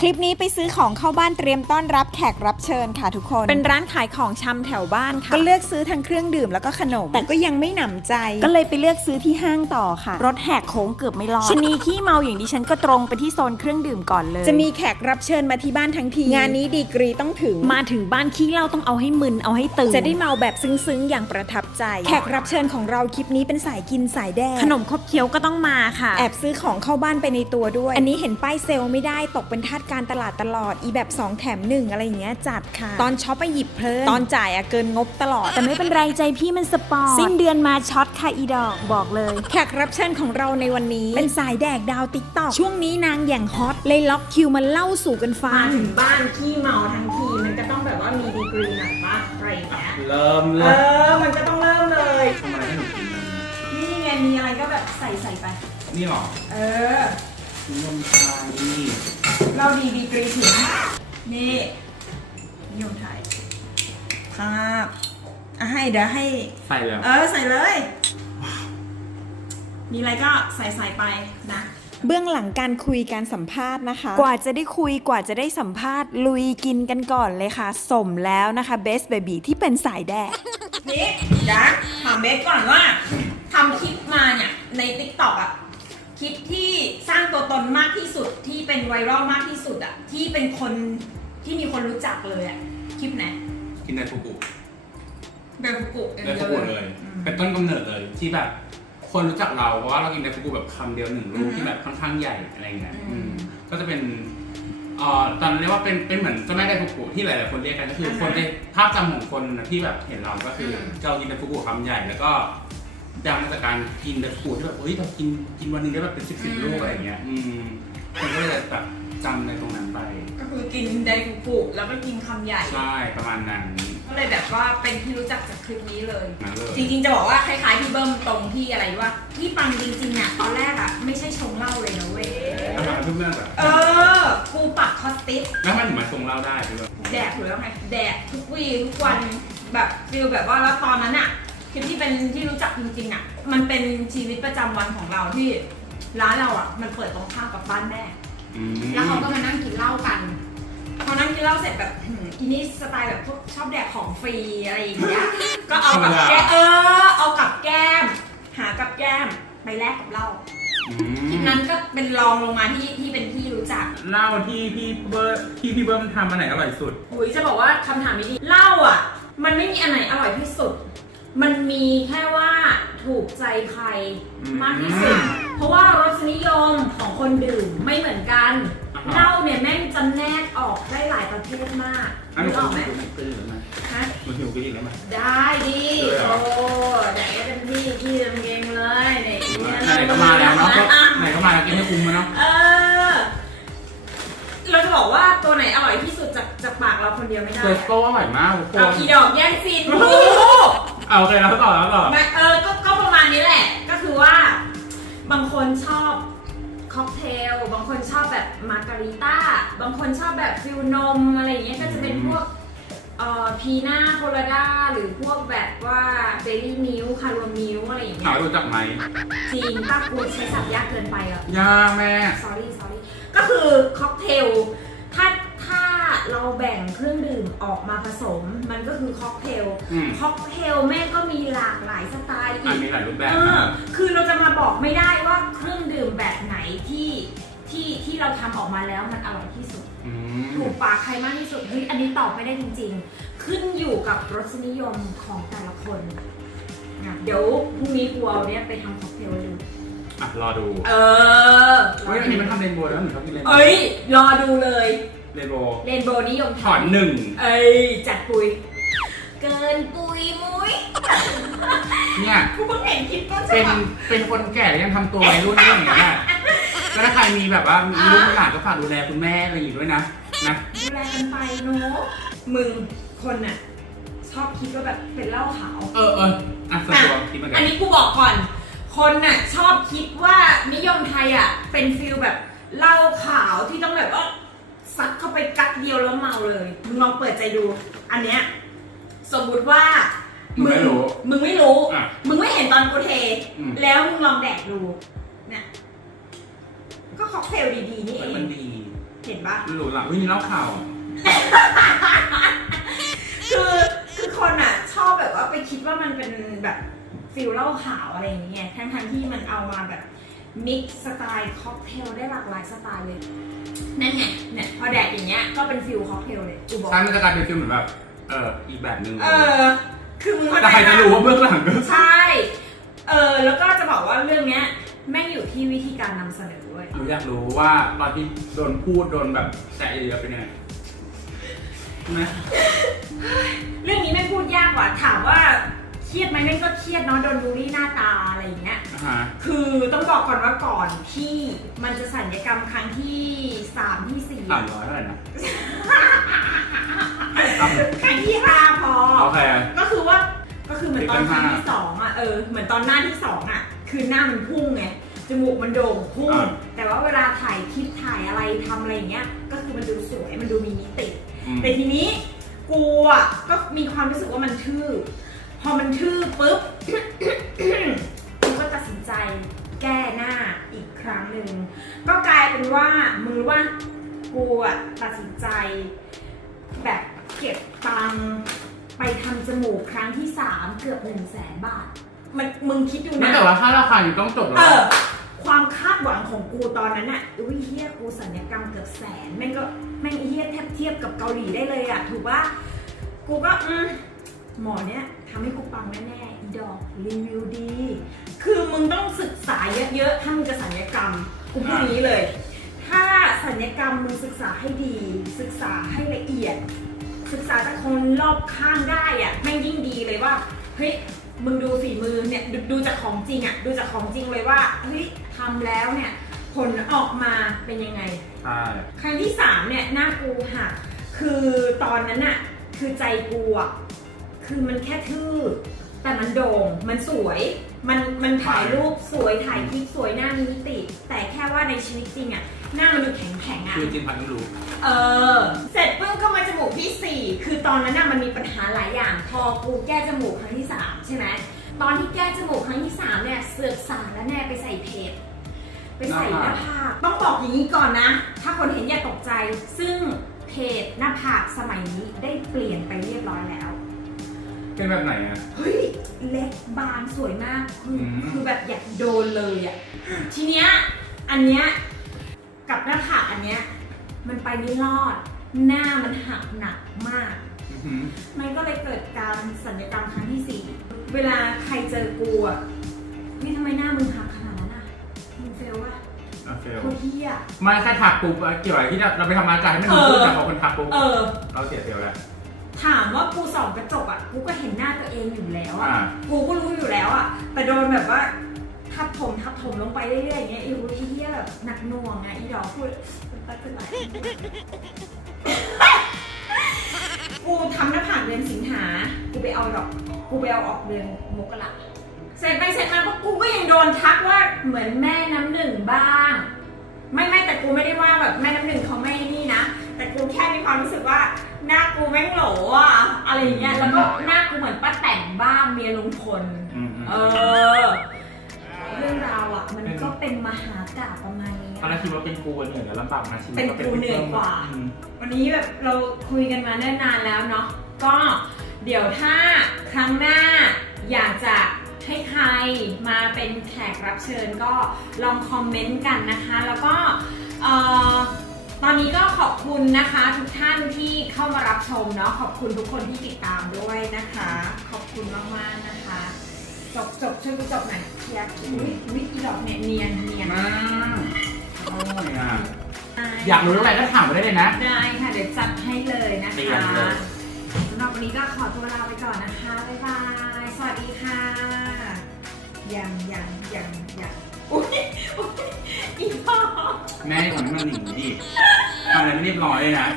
คลิปนี้ไปซื้อของเข้าบ้านเตรียมต้อนรับแขกรับเชิญค่ะทุกคน เป็นร้านขายของชำแถวบ้านค่ะ ก็เลือกซื้อทั้งเครื่องดื่มแล้วก็ขนม แต่ก็ยังไม่หนำใจ ก็เลยไปเลือกซื้อที่ห้างต่อค่ะ รถแหกโค้งเกือบไม่รอดชะนีขี้เมาอย่างดิฉันก็ตรงไปที่โซนเครื่องดื่มก่อนเลย จะมีแขกรับเชิญมาที่บ้านทั้งที งานนี้ดีกรีต้องถึง มาถึงบ้านขี้เหล้าต้องเอาให้มึนเอาให้ตื่นจะได้เมาแบบซึ้งๆอย่างประทับใจ แขกรับเชิญของเราคลิปนี้เป็นสายกินสายแดงขนมครบเคี้ยวก็ต้องมาค่ะ แอบซื้อของเข้าบ้านไปในตัวด้วย อันนี้เห็นป้ายเซลล์ไม่ได้ตกเป็นทาสการตลาดตลอด อีแบบ 2 แถม 1 อะไรอย่างเงี้ยจัดค่ะ ตอนช็อปไปหยิบเพลินตอนจ่ายอะเกินงบตลอด แต่ไม่เป็นไรใจพี่มันสปอร์ต สิ้นเดือนมาช็อตค่ะอีดอกบอกเลย แขกรับเชิญของเราในวันนี้ เป็นสายแดกดาวติ๊กตอกช่วงนี้นางอย่างฮอตเลยล็อกคิวมาเล่าสู่กันฟัมาง ถึงบ้านขี้เมาทั้งทีมันก็ต้องแบบว่ามีดีกรีหน่อยปะอะไรอย่างเงี้ย เริ่มเอเลยอ มันก็ต้องเริ่มเลย ทำไมให้หนูกินมันนี่ไงมีอะไรก็แบบใส่ใส่ไป นี่หรอ เออ นิยมชานี่เราดีดีกรีถึง นี่นิยมไทยภาพอะให้เดี๋ยวให้ ใส่เลยเออ ใส่เลย มีอะไรก็ใส่ใส่ไปนะเบื้องหลังการคุยการสัมภาษณ์นะคะ กว่าจะได้คุยกว่าจะได้สัมภาษณ์ ลุยกินกันก่อนเลยค่ะ สมแล้วนะคะเบสเบบีที่เป็นสายแดกนี่ยักถามเบสก่อนว่าทำคลิปมาเนี่ย ใน t ิ k t o k อะ คลิปที่สร้างตัวตนมากที่สุดที่เป็นไวรัลมากที่สุดอะที่เป็นคนที่มีคนรู้จักเลยอะคลิปไหนกินไดฟูกุเบลฟุกุไดฟูกุเลยเป็นต้นกำเนิดเลยที่แบบ คนรู้จักเราเพราะว่าเรากินไดฟูกุแบบคำเดียวหนึ่งลูกที่แบบค่อนข้างใหญ่อะไรเงี้ยอืมก็จะเป็นเอ่อตอนเรียกว่าเป็นเป็นเหมือนเจ้าแม่ไดฟูกุที่หลายๆคนเรียกกันก็คือ คนในภาพจำของคนนะที่แบบเห็นเราก็คือเรากินไดฟูกุคำใหญ่แล้วก็ ดังมาจากการกินไดฟูกุที่แบบเฮ้ยเรากินกินวันหนึงได้แบบเป็นสิบสิบลูกอะไรเงี้ยอืมคนก็เลยแบบจำในตรงนั้นไป ก็คือกินไดฟุกุแล้วก็กินคำใหญ่ ใช่ประมาณนั้นก็เลยแบบว่าเป็นที่รู้จักจากคลิปนี้เลย นั่นเลยจริงๆจะบอกว่าคล้ายๆพี่เบิ้มตรงที่อะไรว่าที่ปังจริงๆอะตอนแรกอะไม่ใช่ชงเหล้าเลยนะเว้ย แล้วมาทุกเรื่องแบบเออ กูปักคอสติสแล้วมันถึงมาทรงเล่าได้ด้วยแดกอยู่แล้วไงแดกทุกวีทุกวันแบบฟิลแบบว่าแล้วตอนนั้นอะค ลิปที่เป็นที่รู้จักจริงๆอะมันเป็นชีวิตประจำวันของเราที่ร้านเราอะมันเปิดตรงข้ามกับบ้านแม่ อืมแล้วเขาก็มานั่งกินเหล้ากัน พอนั่งกินเหล้าเสร็จแบบหืมอีนี่สไตล์แบบพวกชอบแดกของฟรีอะไรอย่างเงี้ย ก็เอากับแก้มเออ เอากับแก้ม หากับแก้มไปแลกกับเหล้าอืคลิปมนั้นก็เป็นรองลงมาที่ที่เป็นที่รู้จักเล่าที่พี่เบิร์ดที่พี่เบิร์ดทำอันไหนอร่อยสุด อุ๋ยจะบอกว่าคำถามนี้ดีเหล้าอะ มันไม่มีอันไหนอร่อยที่สุด มันมีแค่ว่าถูกใจใครอืมมากที่สุด เพราะว่ารสนิยมของคนดื่มไม่เหมือนกันอ่าฮะเหล้าเนี่ยแม่งจำแนกออกได้หลายประเภทมากอันหนูนึกออกไหมหิวกรี๊ดแล้วไหมฮะหนูหิวกรี๊ดแล้วไหมได้ดิเลยเหรอโอ้แดกให้เต็มที่ที่เต็มเกงเลยเนี่ยไหนๆก็มาแล้วเนาะก็อะไหนก็มาแล้วกินให้คุ้มมาเนาะเออเราจะบอกว่าตัวไหนอร่อยที่สุดจากจากปากเราคนเดียวไม่ได้เฟสโก้อร่อยมากทุกคเอานอีดอกแย่งซีน เอาโอเคแล้วต่อแล้วต่อ ไม่เออก็ก็ประมาณนี้แหละ ก็คือว่า บางคนชอบค็อกเทล บางคนชอบแบบมาการิต้า บางคนชอบแบบฟิลนมอะไรอย่างเงี้ย ก็จะเป็นพวกเอ่อพีน่าโคลาดาหรือพวกแบบว่าเบอร์รี่มิลคาร์โบมิลอะไรอย่างเงี้ถายมรู้จักไหมจริงป้ากูใช้ศัพท์ยากเกินไปอะ ยากแม่ sorry sorry ก็คือค็อกเทลถ้าถ้า เราแบ่งเครื่องดื่มออกมาผสม มันก็คือค็อกเทล อืมค็อกเทลแม่งก็มีหลากหลายสไตล์อีอันก มีหลายรูปแบบเออ นะคือเราจะมาบอกไม่ได้ว่าเครื่องดื่มแบบไหนที่ที่ที่เราทำออกมาแล้วมันอร่อยที่สุดอืมถูกปากใครมากที่สุดเฮ้ยอันนี้ตอบไม่ได้จริงๆ ขึ้นอยู่กับรสนิยมของแต่ละคนนะเดี๋ยวพรุ่งนี้กูเอาเนี้ยไปทำค็อกเทลให้ดู อะ รอดูเออ เฮ้ยอันนี้มันทำเรนโบว์แล้วหนูชอบกินเรนโบว์เอ้ย รอดูเลย เรนโบว์เรนโบว์นิยมถอนหนึ่ง เอ้ย จัดปุย เกินปุยมุ้ยเนี่ย กูเพิ่งเห็นคลิปต้นฉเป็น บับเป็นคนแก่ยังทำตัววัยรุ่นได้อย่างเงี้ยแล้วถ้าใครมีแบบว่ามีลูกมีหลานก็ฝากดูแลคุณแม่อะไรอย่างงี้ด้วยนะ นะ ดูแลกันไปเนาะมึงคนน่ะ ชอบคิดว่าแบบเป็นเหล้าขาว เออเอออะส่วนตัวคิดเหมือนกัอันนนี้กูบอกก่อน คนน่ะชอบคิดว่านิยมไทยอะ เป็นฟิลแบบเหล้าขาวที่ต้องแบบว่า ซัดเข้าไปกักเดียวแล้วเมาเลยมึงลองเปิดใจดู อันเนี้ยสมมุติว่ามึงไม่รู้มึงไม่รู้ อะมึงไม่เห็นตอนกูเท อืม แล้วมึงลองแดกดูเนี่ยก็ค็อกเทลดีๆนี่เอมันงมันดีเห็นปะ หรูหลังวิ่งเล่าข่าวอะคือคือคนอะ ชอบแบบว่าไปคิดว่ามันเป็นแบบฟิลเหล้าขาวอะไรอย่างเงี้ยทั้งทั้งๆที่มันเอามาแบบ มิกซ์สไตล์ค็อกเทลได้หลากหลายสไตล์เลย นั่นไงเนี่ยพอแดกอย่างเงี้ยก็เป็นฟิลค็อกเทลเลยกูบอก ใช่มันจะกลายเป็นฟิลเหมือนแบบ เอออีกแบบหนึ่งเลเอยอ คือมึงเข้าแต่ใจใครจะปะรู้ว่าเบื้องหลังก็ ใช่ เออ แล้วก็จะบอกว่าเรื่องเนี้ยแม่งอยู่ที่วิธีการนำเสนอเว้ย หนูอยากรู้ว่าตอนที่โดนพูดโดนแบบแซะเยอะๆเป็นยังไงนะ เรื่องนี้ไม่งพูดยากกว่าถามว่า เครียดไหมแม่งก็เครียดเนาะโดนบูลลี่หน้าตาอะไรอย่างเงี้ย อ่าฮะคือต้องบอกก่อนว่าก่อนที่มันจะสัญญกรรมครั้งที่สามที่สี่สามร้อยเท่าไหร่นะครั้งที่ห้าพอ โอเค ก็คือว่าก็คือเหมือนตอนครั้งเด็กกันห้าที่สองอะเออเหมือนตอนหน้าที่สองอะ คือหน้ามันพุ่งไงจมูกมันโด่งพุ่ง อ่า แต่ว่าเวลาถ่ายคลิปถ่ายอะไรทำอะไรอย่างเงี้ย ก็คือมันดูสวยมันดูมีมิติ อืมแต่ทีนี้กูอะก็มีความรู้สึกว่ามันทื่อพ อมันทื่อปุ๊บกูก็ตัดสินใจแก้หน้าอีกครั้งหนึ่ง ก็กลายเป็นว่ามือว่ากูอะตัดสินใจ แบบเก็บตังค์ไปทำจมูกครั้งที่สามเกือบหนึ่งแสนบาท มันมึงคิดดูไม่นะ แต่ว่าถ้าราคาอยู่ต้องจบเอแล้วอความคาดหวังของกูตอนนั้นอะอุ้ยเฮียกูสัญญกรรมเกือบแสนแม่งก็แม่งเฮียแทบเทียบกับเกาหลีได้เลยอะถูกปะกูก็อืมหมอเนี้ย ทำให้กูปังแน่ๆอีดอกรีวิวดี คือมึงต้องศึกษาเยอะๆ ถ้ามึงจะสัญญกรรม กูพูดอย่างนี้เลย ถ้าสัญญกรรมมึงศึกษาให้ดี ศึกษาให้ละเอียด ศึกษาจากคนรอบข้างได้อะแม่งยิ่งดีเลยว่า เฮ้ย มึงดูฝีมือเนี่ยดดูจากของจริงอะดูจากของจริงเลยว่า เฮ้ยทำแล้วเนี่ย ผลออกมาเป็นยังไง ใช่ครั้งที่สามเนี่ยหน้ากูหัก คือตอนนั้นอะคือใจกูอะ คือมันแค่ทื่อ แต่มันโด่ง มันสวย มันมันถ่ายรูปสวยถ่ายคลิปสวยหน้ามีมิติ แต่แค่ว่าในชีวิตจริงอะหน้ามันดูแข็งแข็งๆอะ คือจริงพันไม่รู้ เออ เสร็จปุ๊บก็มาจมูกที่ 4 คือตอนนั้นน่ะมันมีปัญหาหลายอย่าง พอกูแก้จมูกครั้งที่ 3 ใช่ไหม ตอนที่แก้จมูกครั้งที่ 3 เนี่ย เสือกสารแล้วแน่ไปใส่เพจไปใส่หหน้าน้าผาผาก ก ต้องบอกอย่างนี้ก่อนนะ ถ้าคนเห็นอย่าตกใจ ซึ่งเพจหน้าผากสมัยนี้ได้เปลี่ยนไปเรียบร้อยแล้ว เป็นแบบไหนอะ เฮ้ย เล็กบางสวยมาก คืออม คือแบบอยากโดนเลยอะทีเนี้ย อันเนี้ย กับหน้าผากอันเนี้ย มันไปไม่รอด หน้ามันหักหนักมาก อื้อหือมันก็เลยเกิดการสัญญกรรมครั้งที่สี่ เวลาใครเจอกูอะนี่ทำไมหน้ามึงหักขนาดนั้นอะมึงเฟลวะโอเคโคตรเฮียไม่แค่ถักปุ๊บอะเกี่ยวอะไรที่เราไปทำอากาศให้มันเออขึ้นแต่พอคนถักปุ๊บเออ เราเสียเซลล์แล้ว ถามว่ากูส่องกระจกอะกูก็เห็นหน้าตัวเองอยู่แล้วอะอ่า กูก็รู้อยู่แล้วอะแต่โดนแบบว่าทับถมทับถมลงไปเรื่อยๆอย่างเงี้ยอีรูอีเหี้ยแบบหนักหน่วงอะอีดอกพูดตัดเป็นไรกูทำหน้าผากเดือนสิงหากูไปเอาดอกกูไปเอาออกเดือนมกราเสร็จไปเสร็จมาก็กูก็ยังโดนทักว่าเหมือนแม่น้ำหนึ่งบ้าง ไม่ไม่แต่กูไม่ได้ว่าแบบแม่น้ำหนึ่งเขาไม่นี่นะ แต่กูแค่มีความรู้สึกว่า หน้ากูแม่งโหลอะอะไรอย่างเงี้ยแล้วก็หน้ากูเหมือนป้าแต่งบ้างเมียลุงพลอืมเออ เรื่องราวอะ มันก็เป็นมหากาพย์ประมาณนี้ ตอนแรกคิดว่าเป็นกูเหนื่อยแล้วลำบากมาชีวิตเป็นก็กูเหนื่อยกว่า อืม วันนี้แบบเราคุยกันมาเนิ่นนานแล้วเนาะก็เดี๋ยวถ้าครั้งหน้าอยากจะให้ใครมาเป็นแขกรับเชิญก็ลองคอมเมนต์กันนะคะ แล้วก็เอ่อ ตอนนี้ก็ขอบคุณนะคะทุกท่านที่เข้ามารับชมเนาะขอบคุณทุกคนที่ติดตามด้วยนะคะ ขอบคุณมากๆนะคะ จบจบช่วยกูจบหน่อยเคลียร์วิวิอีดอกเนี่ยเนียนเนียนมากโอ้ยอะอยากรู้อะไรก็ถามมาได้เลยนะ ได้ค่ะ เดี๋ยวจัดให้เลยนะเตรียคะมเลยสำหรับวันนี้ก็ขอตัวลาไปก่อนนะคะ บ๊ายบาย สวัสดีค่ะ ยังยังยังยังอุ้ยอุ้ยอีพ่อ แม่ทำให้มันหนีดิทำอะไรไม่เรียบร้อยเลยนะ